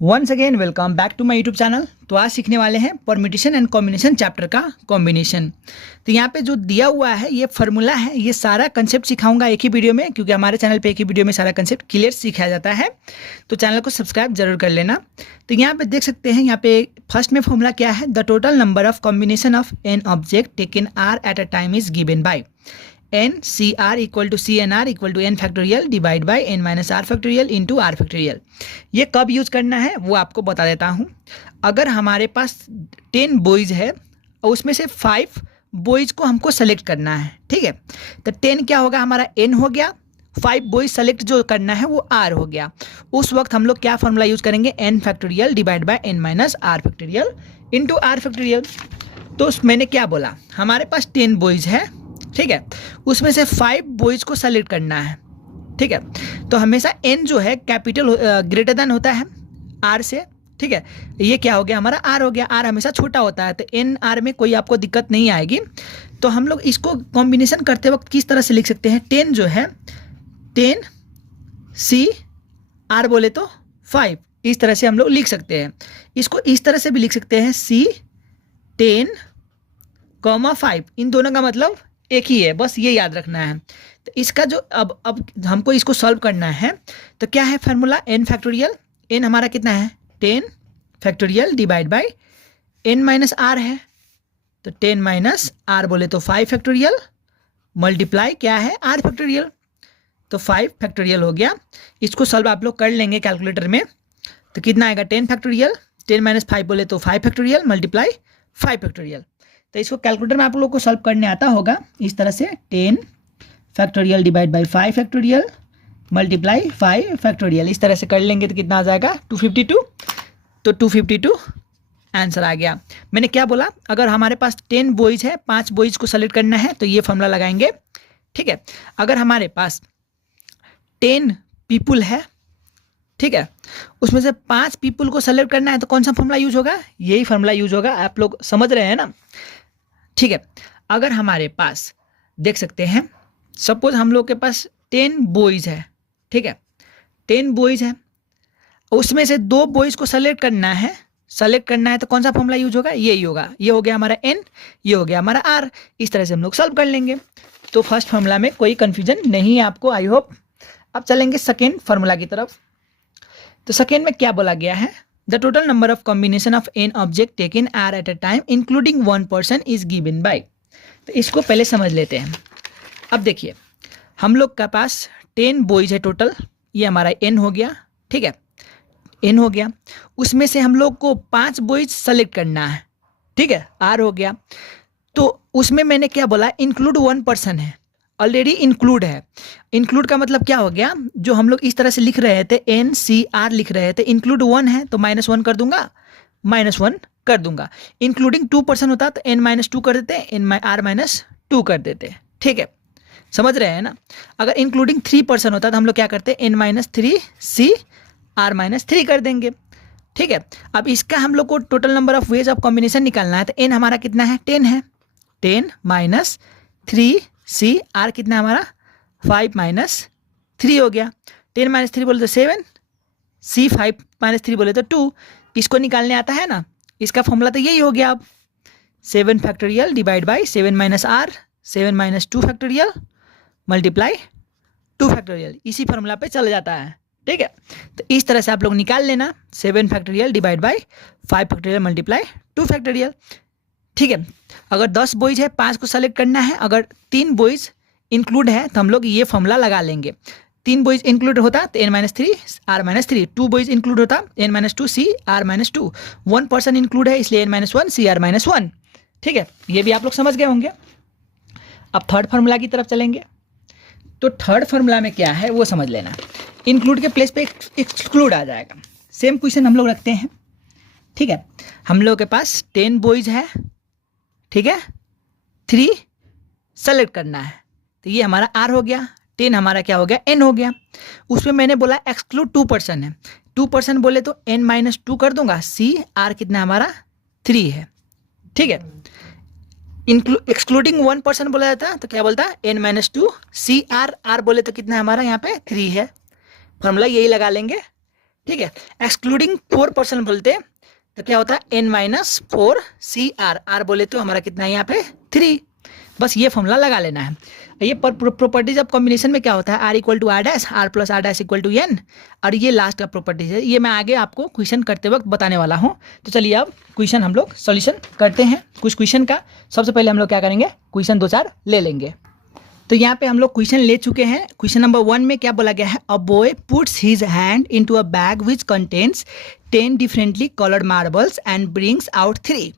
Once again welcome back to my YouTube channel. तो आज सीखने वाले हैं परम्यूटेशन एंड कॉम्बिनेशन चैप्टर का कॉम्बिनेशन। तो यहाँ पे जो दिया हुआ है ये फार्मूला है, ये सारा कंसेप्ट सिखाऊंगा एक ही वीडियो में, क्योंकि हमारे चैनल पे एक ही वीडियो में सारा कंसेप्ट क्लियर सिखाया जाता है। तो चैनल को सब्सक्राइब जरूर कर लेना। तो यहाँ पे देख सकते हैं, यहाँ पे फर्स्ट में फॉर्मूला क्या है, the total number of combination of n object taken r at a time is given by n C r equal to C n r equal to n factorial divide by n minus r factorial into r factorial. ये कब use करना है वो आपको बता देता हूँ। अगर हमारे पास 10 बॉयज़ है और उसमें से 5 बॉयज़ को हमको सेलेक्ट करना है, ठीक है। तो 10 क्या होगा, हमारा एन हो गया, 5 बॉयज़ सेलेक्ट जो करना है वो आर हो गया। उस वक्त हम लोग क्या फॉर्मूला यूज़ करेंगे, n factorial divide by n minus r factorial into r factorial. तो मैंने क्या बोला, हमारे पास 10 बॉयज़ है, ठीक है, उसमें से 5 बॉयज़ को सेलेक्ट करना है, ठीक है। तो हमेशा n जो है कैपिटल ग्रेटर देन होता है r से, ठीक है। ये क्या हो गया, हमारा r हो गया, r हमेशा छोटा होता है, तो n r में कोई आपको दिक्कत नहीं आएगी। तो हम लोग इसको कॉम्बिनेशन करते वक्त किस तरह से लिख सकते हैं, 10 जो है 10 c r बोले तो 5, इस तरह से हम लोग लिख सकते हैं। इसको इस तरह से भी लिख सकते हैं, c 10, 5, इन दोनों का मतलब एक ही है, बस ये याद रखना है। तो इसका जो अब हमको इसको सॉल्व करना है, तो क्या है फार्मूला, एन फैक्टोरियल, एन हमारा कितना है 10 factorial divide by n minus r है, तो 10 माइनस आर बोले तो 5 फैक्टोरियल मल्टीप्लाई क्या है आर फैक्टोरियल, तो 5 फैक्टोरियल हो गया। इसको सॉल्व आप लोग कर लेंगे कैलकुलेटर में, तो कितना आएगा 10 फैक्टोरियल, 10 माइनस 5 बोले तो 5 फैक्टोरियल मल्टीप्लाई 5 फैक्टोरियल। तो इसको कैलकुलेटर में आप लोग को सॉल्व करने आता होगा इस तरह से, 10 factorial divide by 5 factorial multiply 5 factorial, इस तरह से कर लेंगे तो कितना आ जाएगा 252। तो 252 आंसर आ गया। मैंने क्या बोला, अगर हमारे पास 10 बॉयज़ है, 5 बॉयज़ को सेलेक्ट करना है तो ये फॉर्मूला लगाएंगे, ठीक है। अगर हमारे पास 10 पीपुल है, ठीक है, उसमें से 5 पीपुल को सेलेक्ट करना है तो कौन सा फॉर्मूला यूज होगा, यही फॉर्मूला यूज होगा। आप लोग समझ रहे हैं ना, ठीक है। अगर हमारे पास देख सकते हैं, सपोज हम लोग के पास 10 बॉयज़ है, ठीक है, 10 बॉयज़ है, उसमें से 2 बॉयज़ को सेलेक्ट करना है तो कौन सा फॉर्मूला यूज होगा, यही होगा। ये हो गया हमारा एन, ये हो गया हमारा आर, इस तरह से हम लोग सॉल्व कर लेंगे। तो फर्स्ट फार्मूला में कोई कन्फ्यूजन नहीं है आपको, आई होप। अब चलेंगे सेकेंड फार्मूला की तरफ। तो सेकेंड में क्या बोला गया है, the total number of combination of n object taken r at a time including 1 person is given by. तो इसको पहले समझ लेते हैं। अब देखिए, हम लोग के पास 10 बॉयज़ है टोटल, ये हमारा एन हो गया, ठीक है, एन हो गया। उसमें से हम लोग को 5 बॉयज़ सेलेक्ट करना है, ठीक है, आर हो गया। तो उसमें मैंने क्या बोला, इंक्लूड 1 पर्सन है, ऑलरेडी इंक्लूड है। इंक्लूड का मतलब क्या हो गया, जो हम लोग इस तरह से लिख रहे थे, एन सी आर लिख रहे थे, इंक्लूड 1 है तो -1 कर दूंगा, -1 कर दूंगा। इंक्लूडिंग 2 पर्सन होता तो n-2 कर देते, r-2 कर देते, ठीक है, समझ रहे हैं ना। अगर इंक्लूडिंग 3 पर्सन होता तो हम लोग क्या करते, n-3 c r-3 कर देंगे, ठीक है। अब इसका हम लोग को total number of ways of combination निकालना है, तो n हमारा कितना है 10 है, 10 माइनस 3 c r कितना हमारा 5 माइनस 3 हो गया। 10 माइनस 3 बोले तो 7, c 5 माइनस 3 बोले तो 2, इसको निकालने आता है ना। इसका फॉर्मूला तो यही हो गया। अब 7 factorial divide by 7 minus r, 7 minus 2 factorial multiply 2 factorial, इसी फॉर्मूला पे चल जाता है, ठीक है। तो इस तरह से आप लोग निकाल लेना, 7 factorial divide by 5 factorial multiply 2 factorial, ठीक है। अगर 10 बॉयज़ है, 5 को सेलेक्ट करना है, अगर 3 बॉयज़ इंक्लूड है तो हम लोग ये फॉर्मूला लगा लेंगे। 3 बॉयज़ इंक्लूड होता तो n-3 r-3, 2 बॉयज़ इंक्लूड होता n-2 c r-2, 1 person include है इसलिए n-1 c r-1, ठीक है। ये भी आप लोग समझ गए होंगे। अब थर्ड फार्मूला की तरफ चलेंगे। तो थर्ड फार्मूला में क्या है वो समझ लेना, इंक्लूड के प्लेस पे एक्सक्लूड आ जाएगा। सेम क्वेश्चन हम लोग रखते हैं, ठीक है। हम लोग के पास 10 बॉयज़ है, ठीक है, 3 सेलेक्ट करना है, तो ये हमारा आर हो गया, 10 हमारा क्या हो गया एन हो गया। उसमें मैंने बोला एक्सक्लूड 2 पर्सन है, 2 पर्सन बोले तो n-2 कर दूंगा, सी आर कितना हमारा 3 है, ठीक है। एक्सक्लूडिंग 1 पर्सन बोला जाता तो क्या बोलता, n-2 सी आर, आर बोले तो कितना हमारा यहाँ पे 3 है, फॉर्मूला यही लगा लेंगे, ठीक है। एक्सक्लूडिंग 4% बोलते तो क्या होता है n-4 CR बोले तो हमारा कितना है यहाँ पे 3। बस ये फॉर्मूला लगा लेना है। ये प्रॉपर्टीज ऑफ कॉम्बिनेशन में क्या होता है R = R' R + R' = N, और ये लास्ट का प्रॉपर्टीज है। ये मैं आगे आपको क्वेश्चन करते वक्त बताने वाला हूँ। तो चलिए अब क्वेश्चन हम लोग सॉल्यूशन करते हैं कुछ क्वेश्चन का। सबसे पहले हम लोग क्या करेंगे, क्वेश्चन 2-4 ले लेंगे। तो यहाँ पे हम लोग क्वेश्चन ले चुके हैं। क्वेश्चन नंबर 1 में क्या बोला गया है, a boy puts his hand into a bag which contains 10 differently coloured marbles and brings out 3।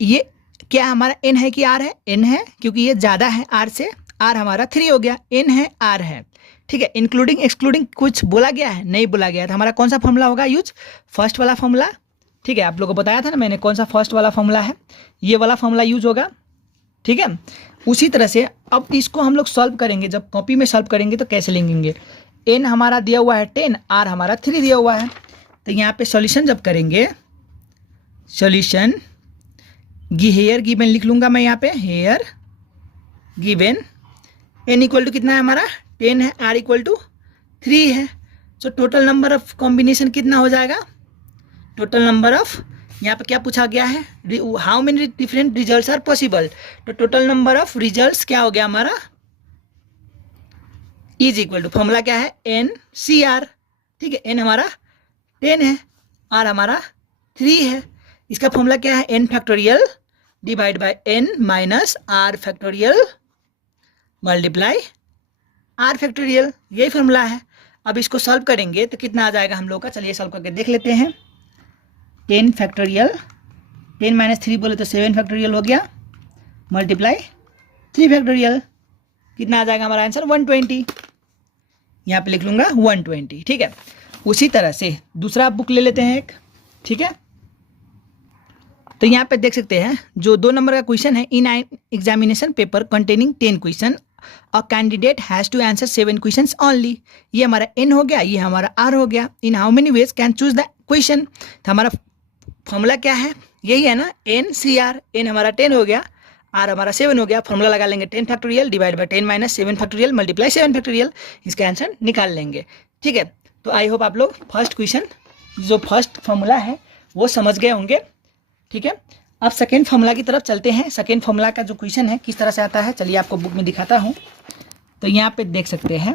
ये क्या हमारा n है कि r है? n है, क्योंकि ये ज़्यादा है r से। r हमारा 3 हो गया, n है r है, ठीक है। इंक्लूडिंग एक्सक्लूडिंग कुछ बोला गया है? नहीं बोला गया। तो हमारा कौन सा फॉर्मूला होगा यूज? फर्स्ट वाला फॉर्मूला, ठीक है। आप लोगों को बताया था ना मैंने कौन सा फर्स्ट वाला फॉर्मूला है, ये वाला फॉर्मूला यूज होगा, ठीक है। उसी तरह से अब इसको हम लोग सॉल्व करेंगे। जब कॉपी में सॉल्व करेंगे तो कैसे लिखेंगे, n हमारा दिया हुआ है 10, r हमारा 3 दिया हुआ है। तो यहाँ पे सॉल्यूशन जब करेंगे, सॉल्यूशन हेयर गिवन लिख लूँगा मैं यहाँ पे, हेयर गिवन n = कितना है हमारा 10 है, r = 3 है। तो टोटल नंबर ऑफ कॉम्बिनेशन कितना हो जाएगा, टोटल नंबर ऑफ, यहाँ पे क्या पूछा गया है, how many different results are possible. तो टोटल नंबर ऑफ रिजल्ट्स क्या हो गया हमारा, = फॉर्मूला क्या है NCR, ठीक है। n हमारा 10 है, r हमारा 3 है। इसका फॉर्मूला क्या है, n factorial divide bye n minus r factorial multiply r factorial, यही फॉर्मूला है। अब इसको सॉल्व करेंगे तो कितना आ जाएगा हम लोग का, चलिए सॉल्व करके देख लेते हैं। 10 फैक्टोरियल, 10 - 3 बोले तो 7 फैक्टोरियल हो गया, मल्टीप्लाई 3 फैक्टोरियल, कितना आ जाएगा हमारा आंसर 120। यहाँ पे लिख लूँगा 120, ठीक है। उसी तरह से दूसरा बुक ले लेते हैं एक, ठीक है। तो यहाँ पे देख सकते हैं जो 2 नंबर का क्वेश्चन है, in examination paper containing 10 question a candidate has to answer 7 questions only. ये हमारा n हो गया, ये हमारा r हो गया। इन how many ways can choose the question. तो हमारा फॉर्मूला क्या है, यही है ना NCR। n हमारा 10 हो गया, r हमारा 7 हो गया। फॉर्मूला लगा लेंगे 10 factorial divide bye 10 - 7 factorial multiply 7 factorial, इसका आंसर निकाल लेंगे, ठीक है। तो आई होप आप लोग फर्स्ट क्वेश्चन जो फर्स्ट फॉर्मूला है वो समझ गए होंगे, ठीक है। अब सेकेंड फॉर्मूला की तरफ चलते हैं। सेकेंड फॉर्मूला का जो क्वेश्चन है किस तरह से आता है, चलिए आपको बुक में दिखाता हूँ। तो यहाँ पे देख सकते हैं,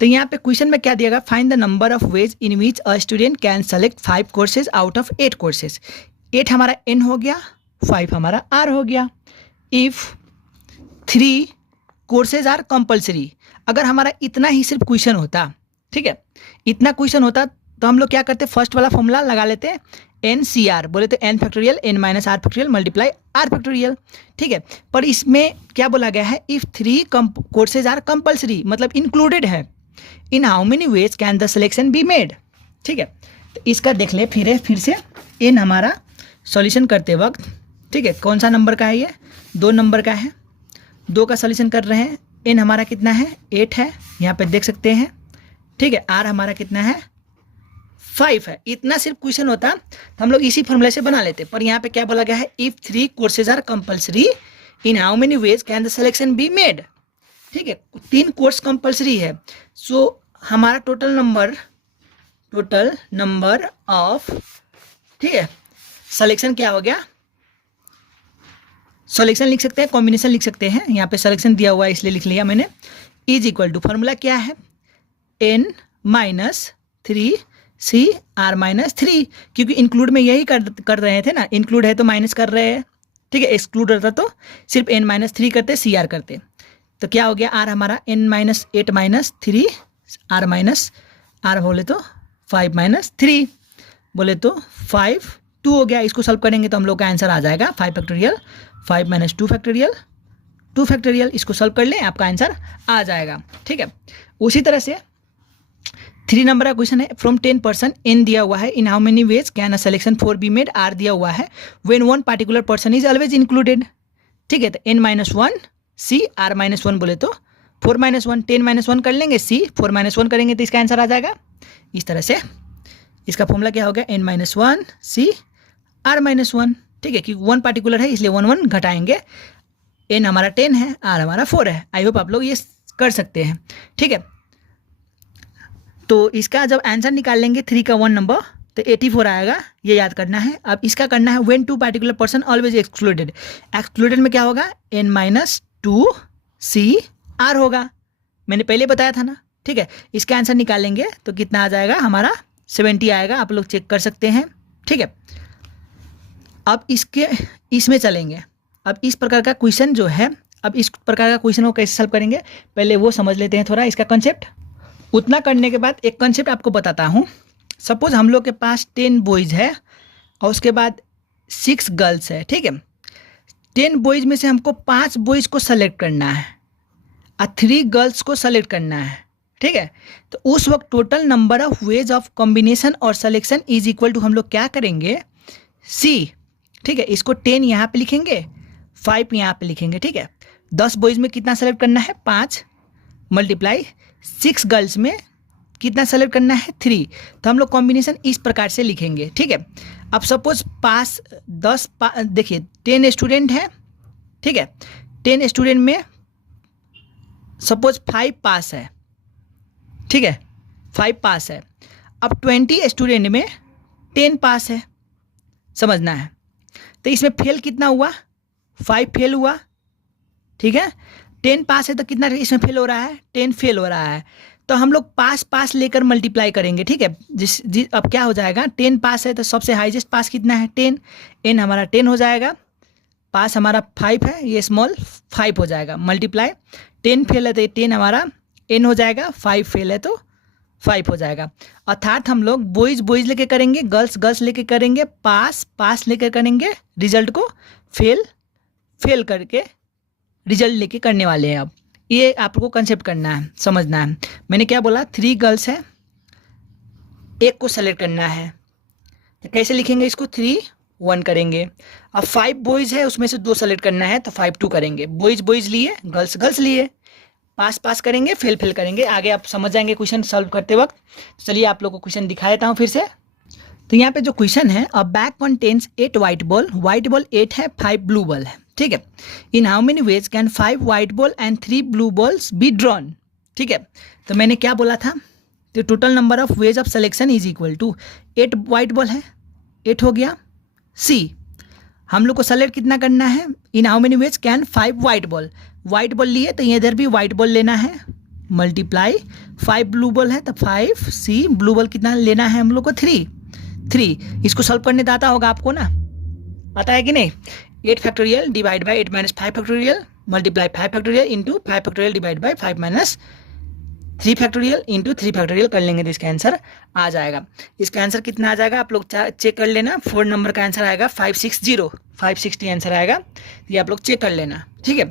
तो यहाँ पे क्वेश्चन में क्या दिएगा, find the number of ways in which a student can select 5 courses out of 8 courses. 8 हमारा n हो गया, 5 हमारा r हो गया। इफ़ 3 कोर्सेज आर कंपल्सरी, अगर हमारा इतना ही सिर्फ क्वेश्चन होता, ठीक है, इतना क्वेश्चन होता तो हम लोग क्या करते, फर्स्ट वाला फॉर्मूला लगा लेते, NCR बोले तो n factorial n - r factorial multiply r factorial, ठीक है। पर इसमें क्या बोला गया है, इफ़ 3 कोर्सेज आर कंपल्सरी, मतलब इंक्लूडेड है। In how many ways can the selection be made, ठीक है। तो इसका देख ले फिर से n हमारा सॉल्यूशन करते वक्त, ठीक है, कौन सा नंबर का है, ये 2 नंबर का है, 2 का सॉल्यूशन कर रहे हैं। n हमारा कितना है 8 है, यहाँ पे देख सकते हैं, ठीक है। r हमारा कितना है 5 है। इतना सिर्फ क्वेश्चन होता तो हम लोग इसी फॉर्मूले से बना लेते, पर यहाँ पे क्या बोला गया है, if 3 courses are compulsory in how many ways can the selection be made, ठीक है। 3 कोर्स कंपल्सरी है। सो हमारा टोटल नंबर ऑफ, ठीक है, सिलेक्शन क्या हो गया, सिलेक्शन लिख सकते हैं, कॉम्बिनेशन लिख सकते हैं। यहाँ पे सिलेक्शन दिया हुआ है इसलिए लिख लिया मैंने, = फॉर्मूला क्या है n - 3 CR - 3, क्योंकि इंक्लूड में यही कर रहे थे ना, इंक्लूड है तो माइनस कर रहे हैं, ठीक है। एक्सक्लूड रहता तो सिर्फ n - 3 करते, CR करते। तो क्या हो गया, r हमारा n - 8 - 3 r बोले तो 5 - 3 बोले तो 5 2 हो गया। इसको सॉल्व करेंगे तो हम लोग का आंसर आ जाएगा 5 फैक्टोरियल 5 - 2 फैक्टोरियल 2 फैक्टोरियल। इसको सॉल्व कर लें, आपका आंसर आ जाएगा, ठीक है। उसी तरह से 3 नंबर का क्वेश्चन है, फ्रॉम 10% n दिया हुआ है, in how many ways can a selection 4 be made, r दिया हुआ है, when 1 particular person is always included, ठीक है। तो n - 1 C r - 1 बोले तो 4 - 1 10 - 1 कर लेंगे, C 4 - 1 करेंगे तो इसका आंसर आ जाएगा। इस तरह से इसका फॉर्मूला क्या हो गया, n - 1 C r - 1, ठीक है, क्योंकि 1 पार्टिकुलर है इसलिए 1 1 घटाएंगे। n हमारा 10 है, r हमारा 4 है। आई होप आप लोग ये कर सकते हैं, ठीक है। तो इसका जब आंसर निकाल लेंगे 3 का 1 नंबर तो 84 आएगा, ये याद करना है। अब इसका करना है when two particular person always excluded. Excluded में क्या होगा, n-2 CR होगा, मैंने पहले बताया था ना, ठीक है। इसका आंसर निकालेंगे तो कितना आ जाएगा हमारा 70 आएगा, आप लोग चेक कर सकते हैं, ठीक है। अब इसमें चलेंगे। अब इस प्रकार का क्वेश्चन जो है, अब इस प्रकार का क्वेश्चन को कैसे सॉल्व करेंगे पहले वो समझ लेते हैं थोड़ा इसका कंसेप्ट। उतना करने के बाद एक कंसेप्ट आपको बताता हूँ। सपोज हम लोग के पास 10 बॉयज़ है और उसके बाद 6 गर्ल्स है, ठीक है। 10 बॉयज़ में से हमको 5 बॉयज़ को सेलेक्ट करना है और 3 गर्ल्स को सेलेक्ट करना है, ठीक है। तो उस वक्त total number of ways of combination और सिलेक्शन इज इक्वल टू हम लोग क्या करेंगे, C, ठीक है। इसको 10 यहाँ पे लिखेंगे, 5 यहाँ पे लिखेंगे, ठीक है। 10 बॉयज़ में कितना सेलेक्ट करना है, 5 मल्टीप्लाई 6 गर्ल्स में कितना सेलेक्ट करना है, 3। तो हम लोग कॉम्बिनेशन इस प्रकार से लिखेंगे, ठीक है। अब सपोज पास 10 देखिए 10 स्टूडेंट है, ठीक है। 10 स्टूडेंट में सपोज 5 पास है, ठीक है, 5 पास है। अब 20 स्टूडेंट में 10 पास है, समझना है। तो इसमें फेल कितना हुआ, 5 फेल हुआ, ठीक है। 10 पास है तो कितना इसमें फेल हो रहा है, 10 फेल हो रहा है। तो हम लोग पास लेकर मल्टीप्लाई करेंगे, ठीक है। अब क्या हो जाएगा, 10 पास है तो सबसे हाईएस्ट पास कितना है 10, n हमारा 10 हो जाएगा, पास हमारा 5 है, ये स्मॉल 5 हो जाएगा, मल्टीप्लाई 10 फेल है तो 10 हमारा n हो जाएगा, 5 फेल है तो 5 हो जाएगा। अर्थात हम लोग बॉयज़ लेके करेंगे, गर्ल्स लेके करेंगे, पास लेकर करेंगे, रिजल्ट को फेल करके रिजल्ट लेके करने वाले हैं। अब ये आपको कंसेप्ट करना है, समझना है। मैंने क्या बोला, 3 गर्ल्स है, एक को सेलेक्ट करना है, तो कैसे लिखेंगे इसको, 3 1 करेंगे। अब 5 बॉयज़ है, उसमें से 2 सेलेक्ट करना है तो 5 2 करेंगे। बॉयज़ लिए, गर्ल्स लिए, पास करेंगे, फेल करेंगे। आगे आप समझ जाएंगे क्वेश्चन सॉल्व करते वक्त। चलिए आप लोग को क्वेश्चन दिखा देता हूँ फिर से। तो यहाँ पे जो क्वेश्चन है, a bag contains 8 white ball 8 है, 5 ब्लू बॉल है, ठीक है। In how many ways can 5 white ball and 3 blue balls be drawn, ठीक है। तो मैंने क्या बोला था, तो total number of ways of selection is equal to 8 white ball है, 8 हो गया, C। हम लोग को सेलेक्ट कितना करना है, in how many ways can 5 white ball लिए तो इधर भी व्हाइट बॉल लेना है, मल्टीप्लाई 5 ब्लू बॉल है तो 5C, ब्लू बॉल कितना लेना है हम लोग को 3। इसको सॉल्व करने तो आता होगा आपको ना, आता है कि नहीं। 8 factorial divide by 8 minus 5 factorial multiply 5 factorial into 5 factorial divide by 5 minus 3 factorial into 3 factorial कर लेंगे तो इसका आंसर आ जाएगा। इसका आंसर कितना आ जाएगा आप लोग चेक कर लेना। 4 नंबर का आंसर आएगा 560 आंसर आएगा, ये आप लोग चेक कर लेना, ठीक है।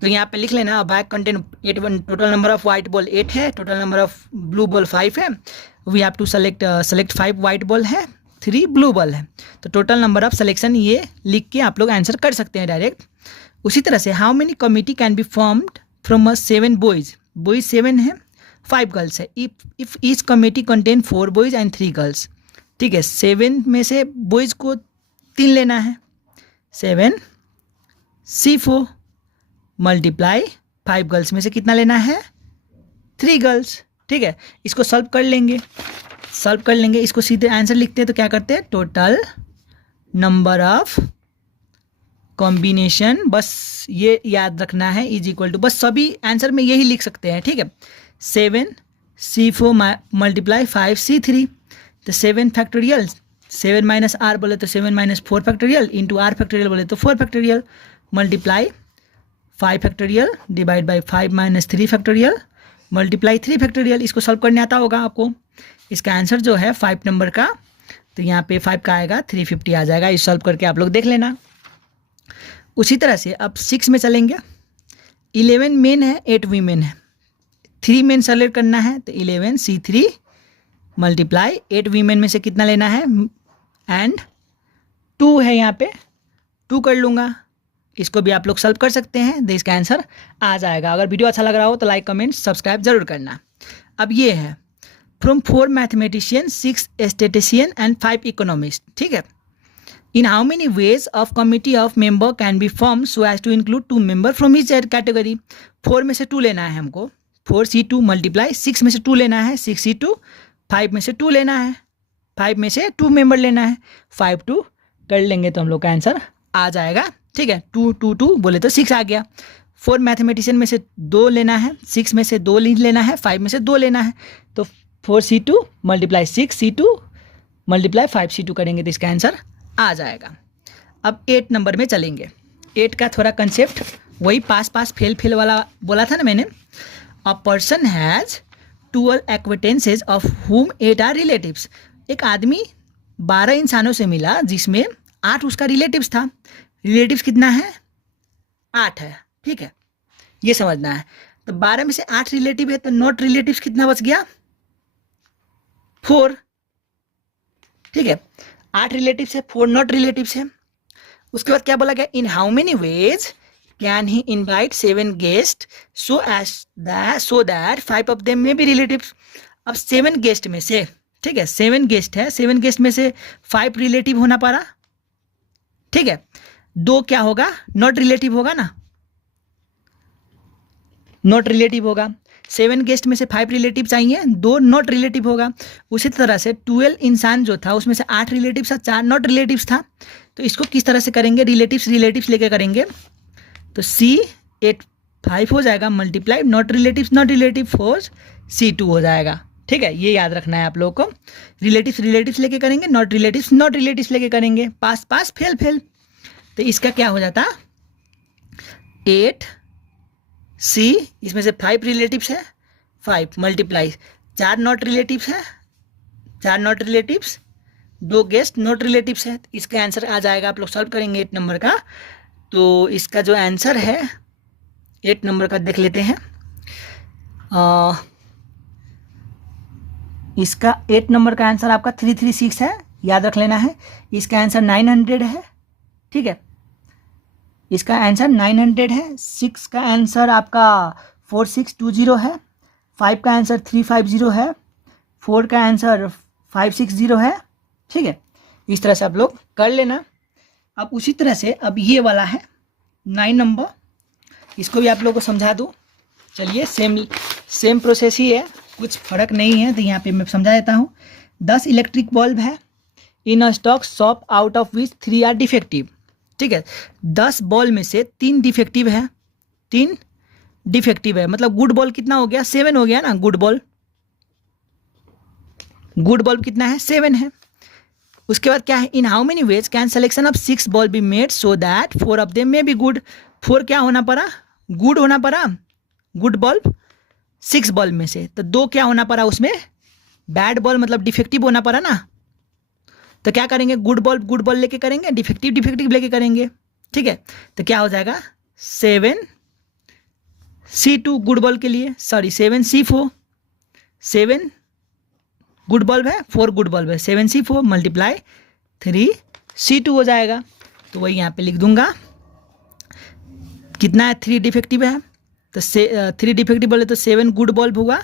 तो यहाँ पे लिख लेना, bag contain 8 total number of white ball 8 है, total number of blue ball 5 है, we have to select 5 white ball है, 3 ब्लू बॉल है। तो टोटल नंबर ऑफ सिलेक्शन ये लिख के आप लोग आंसर कर सकते हैं डायरेक्ट। उसी तरह से how many committee can be formed from 7 boys 7 है, 5 गर्ल्स है, if each committee contain 4 boys and 3 girls, ठीक है। 7 में से बॉयज़ को 3 लेना है, 7C4 मल्टीप्लाई 5 गर्ल्स में से कितना लेना है, 3 गर्ल्स, ठीक है। इसको सॉल्व कर लेंगे, इसको सीधे आंसर लिखते हैं तो क्या करते हैं, टोटल नंबर ऑफ कॉम्बिनेशन, बस ये याद रखना है, इज इक्वल टू, बस सभी आंसर में यही लिख सकते हैं, ठीक है। 7C4 मल्टीप्लाई 5C3, तो 7 फैक्टोरियल, 7 माइनस R बोले तो 7 minus 4 factorial into R factorial बोले तो 4 factorial multiply 5 factorial divide by 5 minus 3 factorial multiply 3 factorial. इसको सॉल्व करने आता होगा आपको। इसका आंसर जो है 5 नंबर का, तो यहाँ पे 5 का आएगा 350 आ जाएगा। इस सॉल्व करके आप लोग देख लेना। उसी तरह से अब 6 में चलेंगे। 11 मेन है, 8 वीमेन है, 3 मेन सेलेक्ट करना है तो 11C3 मल्टीप्लाई 8 वीमेन में से कितना लेना है, एंड 2 है, यहाँ पे 2 कर लूँगा। इसको भी आप लोग सॉल्व कर सकते हैं, तो इसका आंसर आ जाएगा। अगर वीडियो अच्छा लग रहा हो तो लाइक कमेंट सब्सक्राइब जरूर करना। अब ये है from 4 mathematician 6 statistician and 5 economist, ठीक है। In how many ways of committee of member can be form so as to include 2 member from each category. 4 में से 2 लेना है हमको, 4c2 मल्टीप्लाई 6 में से 2 लेना है, 6c2, 5 में से 2 लेना है, 5 में से 2 मेंबर लेना है, 5 2 कर लेंगे तो हम लोग का आंसर आ जाएगा। ठीक है, 2 2 2 बोले तो 6 आ गया। 4 मैथमेटिशियन में से 2 लेना है, 6 में से 2 लेना है, 5 में से 2 लेना है, तो 4c2 multiply 6c2 multiply 5c2 करेंगे तो इसका आंसर आ जाएगा। अब 8 नंबर में चलेंगे। 8 का थोड़ा कंसेप्ट वही पास पास फेल फेल वाला बोला था ना मैंने। A person has 12 acquaintances of whom 8 are relatives. एक आदमी 12 इंसानों से मिला जिसमें 8 उसका रिलेटिव्स था। रिलेटिव्स कितना है? 8 है। ठीक है, ये समझना है। तो 12 में से 8 रिलेटिव है तो नॉट रिलेटिव्स कितना बच गया? 4। ठीक है, 8 रिलेटिव्स है, 4 नॉट रिलेटिव्स है। उसके बाद क्या बोला गया? इन how many ways can he invite 7 guest so that 5 of them में बी रिलेटिव्स। अब 7 गेस्ट में से, ठीक है, 7 गेस्ट है, 7 गेस्ट में से 5 रिलेटिव होना पड़ा। ठीक है, 2 क्या होगा? नॉट रिलेटिव होगा ना, नॉट रिलेटिव होगा। 7 गेस्ट में से 5 रिलेटिव चाहिए, 2 नॉट रिलेटिव होगा। उसी तरह से 12 इंसान जो था उसमें से 8 रिलेटिव्स था, 4 नॉट रिलेटिव्स था। तो इसको किस तरह से करेंगे? रिलेटिव्स लेके करेंगे तो C8 5 हो जाएगा मल्टीप्लाई नॉट रिलेटिव 4 C2 हो जाएगा। ठीक है, ये याद रखना है आप लोगों को। रिलेटिव्स लेके करेंगे, नॉट रिलेटिव्स लेके करेंगे, पास पास फेल फेल। तो इसका क्या हो जाता? 8C, इसमें से 5 रिलेटिव्स है, 5 मल्टीप्लाई 4 नॉट रिलेटिव्स है, 4 not relatives, 2 guest not relatives है। इसका आंसर आ जाएगा। आप लोग सॉल्व करेंगे 8 नंबर का। तो इसका जो आंसर है 8 नंबर का देख लेते हैं। इसका 8 नंबर का आंसर आपका 336 है, याद रख लेना है। इसका आंसर 900 है। ठीक है, इसका आंसर 900 है। 6 का आंसर आपका 4620 है, 5 का आंसर 350 है, 4 का आंसर 560 है। ठीक है, इस तरह से आप लोग कर लेना। अब उसी तरह से अब ये वाला है 9 नंबर, इसको भी आप लोगों को समझा दूँ। चलिए, सेम प्रोसेस ही है, कुछ फर्क नहीं है। तो यहाँ पे मैं समझा देता हूँ। 10 इलेक्ट्रिक बल्ब है in a stock shop out of which 3 are defective. ठीक है, 10 बॉल में से 3 डिफेक्टिव है, 3 डिफेक्टिव है, मतलब गुड बॉल कितना हो गया? 7 हो गया ना। गुड बॉल कितना है? 7 है। उसके बाद क्या है? In how many ways can selection of 6 ball be made so that 4 of them में बी गुड। 4 क्या होना पड़ा? गुड होना पड़ा। गुड बॉल्ब 6 बॉल में से, तो 2 क्या होना पड़ा? उसमें बैड बॉल मतलब डिफेक्टिव होना पड़ा ना। तो क्या करेंगे? गुड बॉल लेके करेंगे, डिफेक्टिव लेके करेंगे। ठीक है, तो क्या हो जाएगा? 7C2 गुड बॉल के लिए, सॉरी 7C4, 7 गुड बल्ब है, 4 गुड बल्ब है, 7C4 मल्टीप्लाई 3C2 हो जाएगा। तो वही यहाँ पे लिख दूंगा। कितना है? 3 डिफेक्टिव है, तो 3 डिफेक्टिव बोले तो 7 गुड बल्ब हुआ,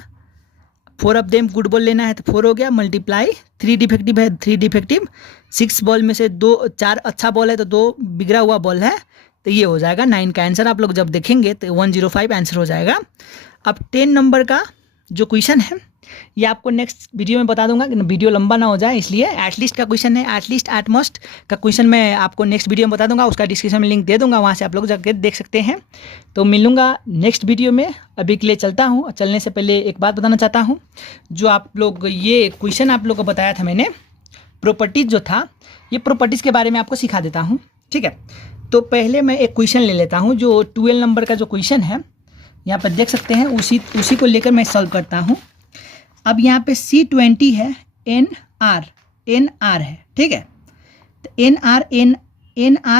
4 ऑफ देम गुड बॉल लेना है तो 4 हो गया, मल्टीप्लाई 3 डिफेक्टिव है, 3 डिफेक्टिव, 6 बॉल में से 4 अच्छा बॉल है तो 2 बिगड़ा हुआ बॉल है, तो ये हो जाएगा 9 का आंसर। आप लोग जब देखेंगे तो 105 आंसर हो जाएगा। अब 10 नंबर का जो क्वेश्चन है ये आपको नेक्स्ट वीडियो में बता दूंगा कि वीडियो लंबा ना हो जाए, इसलिए एटलीस्ट का क्वेश्चन है, एटलीस्ट एट मोस्ट का क्वेश्चन मैं आपको नेक्स्ट वीडियो में बता दूंगा। उसका डिस्क्रिप्शन में लिंक दे दूंगा, वहाँ से आप लोग जाकर देख सकते हैं। तो मिलूंगा नेक्स्ट वीडियो में। अभी के लिए चलता हूँ। चलने से पहले एक बात बताना चाहता हूँ। जो आप लोग ये क्वेश्चन आप लोग को बताया था मैंने, प्रॉपर्टीज़ जो था, ये प्रॉपर्टीज़ के बारे में आपको सिखा देता हूँ। ठीक है, तो पहले मैं एक क्वेश्चन ले लेता हूँ। जो 12 नंबर का जो क्वेश्चन है यहाँ पर देख सकते हैं, उसी को लेकर मैं सॉल्व करता हूँ। अब यहाँ पे C20 है, NR है। ठीक है, तो NR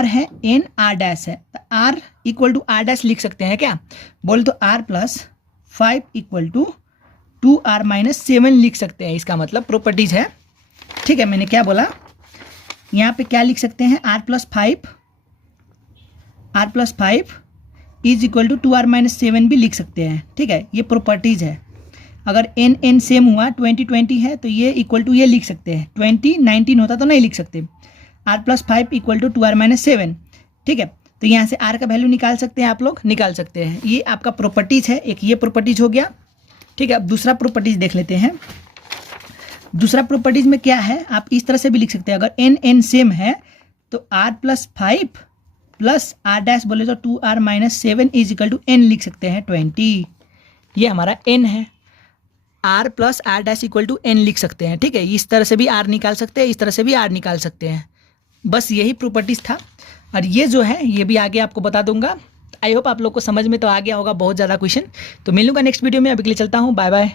है, NR डैश है, तो R equal to R dash लिख सकते हैं क्या? बोले तो R plus 5 equal to 2R minus 7 लिख सकते हैं। इसका मतलब प्रॉपर्टीज है। ठीक है, मैंने क्या बोला? यहाँ पे क्या लिख सकते हैं? R plus 5 is equal to 2R minus 7 भी लिख सकते हैं। ठीक है, ये प्रॉपर्टीज है। अगर n सेम हुआ, 20 है तो ये इक्वल टू ये लिख सकते हैं। 19 होता तो नहीं लिख सकते। R plus 5 equal to 2R minus 7। ठीक है, तो यहाँ से R का वैल्यू निकाल सकते हैं, आप लोग निकाल सकते हैं। ये आपका प्रॉपर्टीज है। एक ये प्रॉपर्टीज हो गया। ठीक है, अब दूसरा प्रॉपर्टीज देख लेते हैं। दूसरा प्रॉपर्टीज में क्या है, आप इस तरह से भी लिख सकते हैं, अगर एन सेम है तो r+5 प्लस r डैश बोले तो 2r-7 is equal to n लिख सकते हैं 20। ये हमारा n है, r plus r dash equal to n लिख सकते हैं। ठीक है, इस तरह से भी r निकाल सकते हैं, इस तरह से भी r निकाल सकते हैं। बस यही प्रॉपर्टीज था, और ये जो है ये भी आगे आपको बता दूंगा। आई होप आप लोग को समझ में तो आ गया होगा बहुत ज़्यादा क्वेश्चन। तो मिलूंगा नेक्स्ट वीडियो में, अभी के लिए चलता हूँ, बाय बाय।